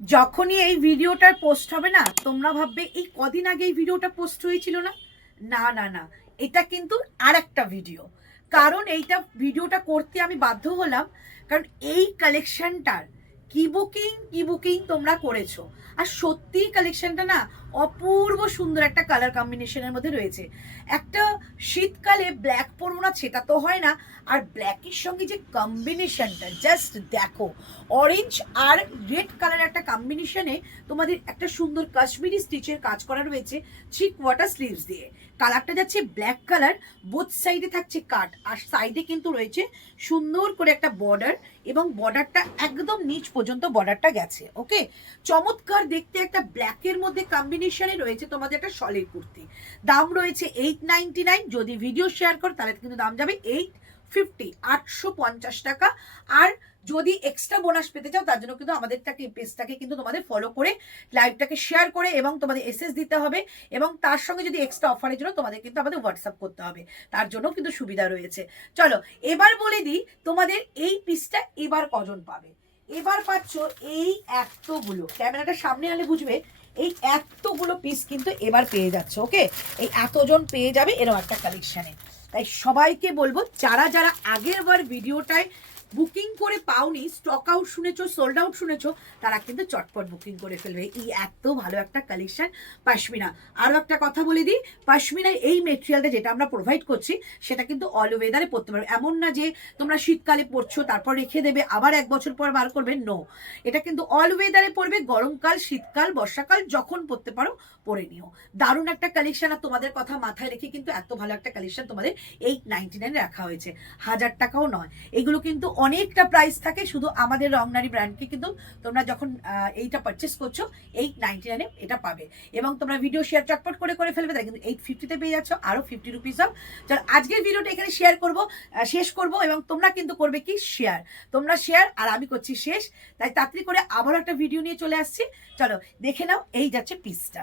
যখনই এই ভিডিওটার পোস্ট হবে না, তোমরা ভাববে এই কদিন আগে এই ভিডিওটা পোস্ট হয়েছিল না। না না না, এটা কিন্তু আর একটা ভিডিও। কারণ এইটা ভিডিওটা করতে আমি বাধ্য হলাম, কারণ এই কালেকশনটার কি বুকিং তোমরা করেছো। আর সত্যি কালেকশনটা না অপূর্ব সুন্দর একটা কালার কম্বিনেশনের মধ্যে রয়েছে। একটা শীতকালে ব্ল্যাক পরবো না সেটা তো হয় না, আর ব্ল্যাকের সঙ্গে যে কম্বিনেশনটা জাস্ট দেখো। অরেঞ্জ আর রেড কালার একটা কম্বিনেশনে তোমাদের একটা সুন্দর কাশ্মীরি স্টিচের কাজ করা রয়েছে 3/4 স্লিভস দিয়ে। কালারটা যাচ্ছে ব্ল্যাক কালার, বোথ সাইডে থাকছে কাট, আর সাইডে কিন্তু রয়েছে সুন্দর করে একটা বর্ডার, এবং বর্ডারটা একদম নিচ পর্যন্ত বর্ডারটা গেছে। ওকে, চমৎকার দেখতে একটা ব্ল্যাকের মধ্যে কম্বিনেশনে রয়েছে তোমাদের একটা শলের কুর্তি। দাম রয়েছে 899। যদি ভিডিও শেয়ার করো তাহলে কিন্তু দাম যাবে 850, 850 টাকা। আর যদি এক্সট্রা বোনাস পেতে চাও তার জন্য কিন্তু আমাদেরটাকে পেজটাকে কিন্তু তোমাদের ফলো করে লাইভটাকে শেয়ার করে এবং তোমাদের এসএস দিতে হবে, এবং তার সঙ্গে যদি এক্সট্রা অফারের জন্য তোমাদের কিন্তু আমাদের হোয়াটসঅ্যাপ করতে হবে, তার জন্য কিন্তু সুবিধা রয়েছে। চলো এবার বলে দিই তোমাদের এই পিসটা এবার কজন পাবে। এবার পাচ্ছ এই এতগুলো, ক্যামেরাটা সামনে আনলে বুঝবে, এই এতগুলো পিস কিন্তু এবার পেয়ে যাচ্ছে। ওকে, এই এতজন পেয়ে যাবে এরকম একটা কালেকশানে। তাই সবাইকে বলবো, যারা যারা আগের বার ভিডিওটায় বুকিং করে পাওনি, স্টক আউট শুনেছো, সোল্ড আউট শুনেছো, তারা কিন্তু চটপট বুকিং করে ফেলবে। এই এত ভালো একটা কালেকশন পাশমিনা। আরও একটা কথা বলে দিই, পাশমিনার এই মেটেরিয়ালটা যেটা আমরা প্রোভাইড করছি সেটা কিন্তু অল ওয়েদারে পরতে পারবে। এমন না যে তোমরা শীতকালে পরছো তারপর রেখে দেবে আবার 1 বছর পর বার করবে, নো। এটা কিন্তু অল ওয়েদারে পরবে, গরমকাল, শীতকাল, বর্ষাকাল যখন পরতে পারো পরে নিও। দারুণ একটা কালেকশন, আর তোমাদের কথা মাথায় রেখে কিন্তু এত ভালো একটা কালেকশন তোমাদের 899 রাখা হয়েছে, 1000 টাকাও নয়। এগুলো কিন্তু অনেকটা প্রাইস থাকে, শুধু আমাদের রংনারী ব্র্যান্ডকে কিন্তু তোমরা যখন এইটা পারচেস করছো 899 এটা পাবে। এবং তোমরা ভিডিও শেয়ার চটপট করে ফেলবে, তাই কিন্তু 850 পেয়ে যাচ্ছ, আরও 50 রুপিস অফ। চল আজকের ভিডিওটা এখানে শেয়ার করবো, শেষ করব, এবং তোমরা কিন্তু করবে কি শেয়ার, তোমরা শেয়ার আর আমি করছি শেষ। তাই তাড়াতাড়ি করে আবারও একটা ভিডিও নিয়ে চলে আসছি। চলো দেখে নাও, এই যাচ্ছে পিসটা।